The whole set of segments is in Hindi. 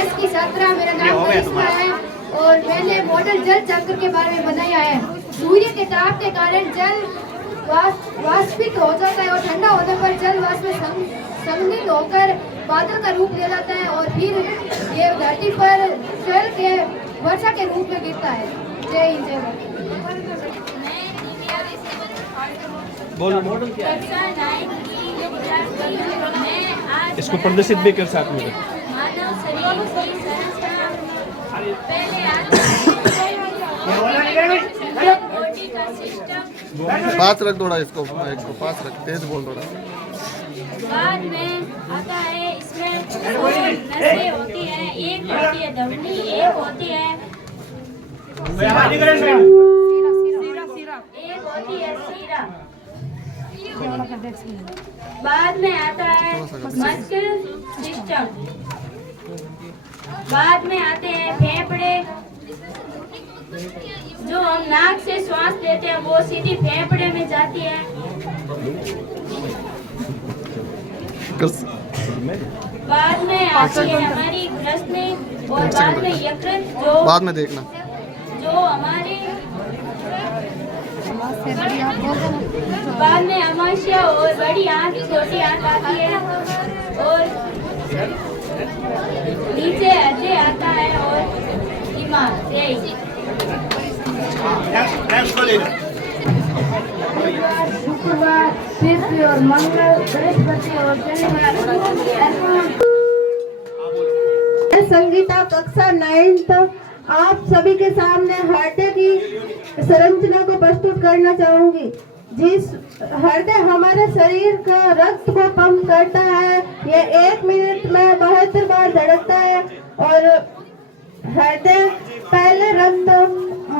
एस की छात्रा। मेरा नाम करिश्मा है और मैंने मॉडल जल चक्र के बारे में बनाया है। सूर्य के ताप के कारण जल वाष्पित हो जाता है और ठंडा होने पर जल वाष्प में संघनित होकर बादल का रूप ले लेता है और फिर ये धरती पर जल के वर्षा के रूप में गिरता है। जय हिंद जय भारत। बोलो मॉडल क्या है? इसको प्रदर्शित भी कर साथ में। पास रख थोड़ा, इसको पास रख, तेज बोल थोड़ा। बाद में आता है इसमें नसें होती हैं, एक होती है धमनी, एक होती है सीरा। बाद में आता है मस्कुलर सिस्टम। बाद में आते हैं फेफड़े। जो हम नाक से श्वास लेते हैं वो सीधी फेफड़े में जाती है। बाद में आती है हमारी ग्रसनी और बाद में यकृत, जो बाद में देखना, जो हमारी बाद में अमाशय और बड़ी आंत, छोटी आंत आती है और नीचे हृदय आता है और दिमाग। शुक्रवार, पृथ्वी और मंगल, बृहस्पति और शनिवार। संगीता कक्षा 9th आप सभी के सामने हृदय की संरचना को प्रस्तुत करना चाहूंगी। जिस हृदय हमारे शरीर का रक्त को पंप करता है, ये 1 मिनट में 72 बार धड़कता है और हृदय पहले रक्त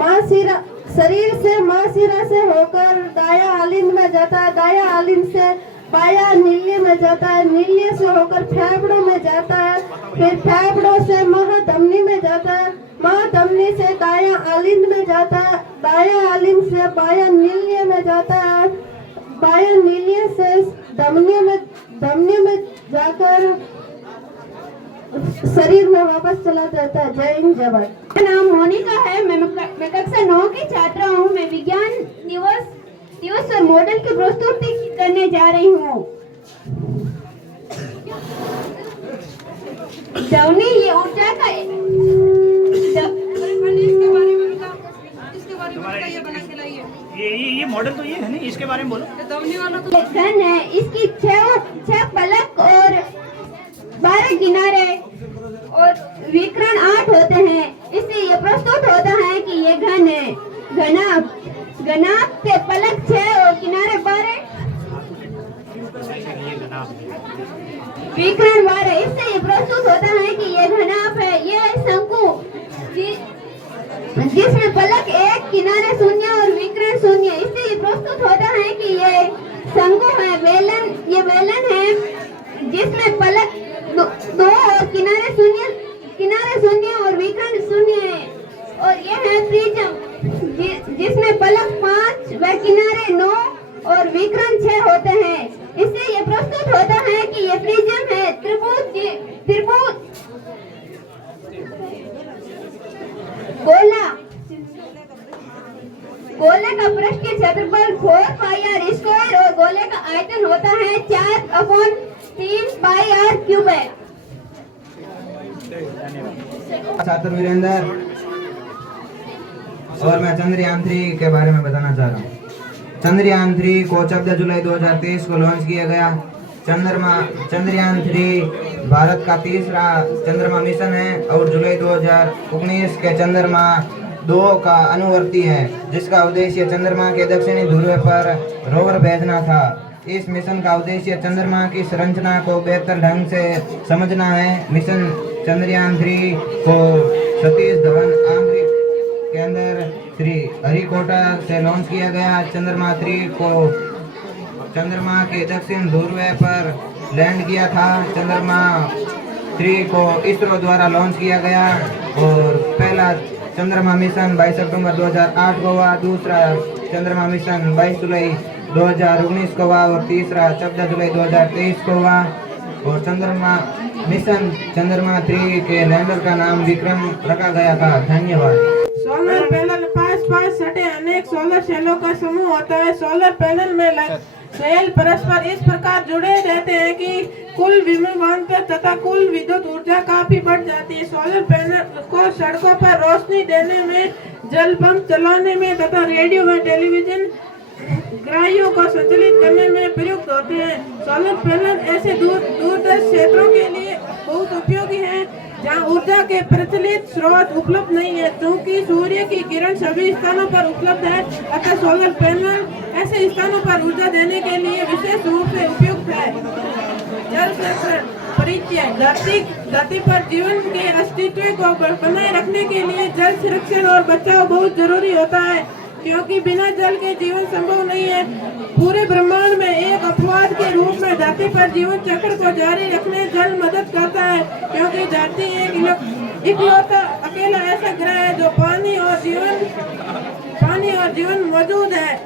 मासिरा शरीर से मासिरा से होकर दाया आलिंद में जाता है, दाया आलिंद से बाया नील्य में जाता है, नील्य से होकर फेफड़ों में जाता है, फिर फेफड़ों से महाधमनी में जाता है, महाधमनी से दाया आलिंद में जाता है, दाया आलिंद से बाया नील्य में जाता है, बाया नील्य से धमनी में जाकर शरीर में वापस चला जाता है। जय हिंद जय भारत। मेरा नाम मोनिका है। मैं कक्षा 9 की छात्रा हूँ। मैं विज्ञान दिवस और मॉडल की प्रस्तुति करने जा रही हूँ। ध्वनि ये ऊर्जा का ये मॉडल तो ये है ना, इसके बारे में बोलो। घन है। इसकी 6 पलक और 12 किनारे और विकर्ण 8 होते हैं। इससे ये प्रस्तुत होता है कि ये घन है। घनाभ के पलक 6 और किनारे 12, विकर्ण 12। इससे ये प्रस्तुत होता है कि ये घनाभ है। ये शंकु जिसमें पलक 1, किनारे 0 और विकर्ण 0। इससे ये प्रस्तुत होता है कि ये शंकु है। ये वेलन है जिसमें पलक 2 और किनारे 0 और विकर्ण 0 है। और ये है प्रिज्म जिसमें पलक 5 व किनारे 9 और विकर्ण 6 होते हैं। इससे ये प्रस्तुत होता है कि ये प्रिज्म है। त्रिभुज गोले का पृष्ठ के क्षेत्रफल 4 पाई आर स्क्वायर और गोले का आयतन होता है 4/3 पाई आर क्यूब है। छात्र वीरेंद्र और मैं चंद्रयान 3 के बारे में बताना चाह रहा हूँ। चंद्रयान 3 को 14 जुलाई 2023 को लॉन्च किया गया। चंद्रयान 3 भारत का तीसरा चंद्रमा मिशन है और जुलाई 2019 के चंद्रमा 2 का अनुवर्ती है, जिसका उद्देश्य चंद्रमा के दक्षिणी ध्रुव पर रोवर भेजना था। इस मिशन का उद्देश्य चंद्रमा की संरचना को बेहतर ढंग से समझना है। मिशन चंद्रयान 3 को सतीश धवन आंतरिक केंद्र श्री हरिकोटा से लॉन्च किया गया। चंद्रमा 3 को चंद्रमा के दक्षिण ध्रुव पर लैंड किया था। चंद्रमा 3 को इसरो द्वारा लॉन्च किया गया और पहला चंद्रमा मिशन 22 अक्टूबर 2008 को हुआ, दूसरा चंद्रमा मिशन 22 जुलाई 2019 को हुआ और तीसरा 14 जुलाई 2023 को हुआ। और चंद्रमा मिशन चंद्रमा 3 के लैंडर का नाम विक्रम रखा गया था। धन्यवाद। सोलर पैनल पास सटे अनेक सोलर सेलों का समूह होता है। सोलर पैनल में सेल परस्पर इस प्रकार जुड़े रहते हैं कि कुल विभवांतर तथा कुल विद्युत ऊर्जा काफी बढ़ जाती है। सोलर पैनल को सड़कों पर रोशनी देने में, जल पंप चलाने में तथा रेडियो व टेलीविजन ग्राहियों को संचालित करने में प्रयुक्त होते हैं। सोलर पैनल ऐसे दूरदर्श क्षेत्रों के लिए बहुत उपयोगी हैं जहां ऊर्जा के प्रचलित स्रोत उपलब्ध नहीं है। क्योंकि सूर्य की किरण सभी स्थानों पर उपलब्ध है, अतः सोलर पैनल ऐसे स्थानों पर ऊर्जा देने के लिए विशेष रूप से उपयुक्त है। जल संरक्षण परिचय। धरती पर जीवन के अस्तित्व को बनाए रखने के लिए जल संरक्षण और बचाव बहुत जरूरी होता है, क्योंकि बिना जल के जीवन संभव नहीं है। पूरे ब्रह्मांड में एक अपवाद के रूप में धरती पर जीवन चक्र को जारी रखने जल मदद करता है, क्योंकि धरती एक इकलौता अकेला ऐसा ग्रह है जो पानी और जीवन मौजूद है।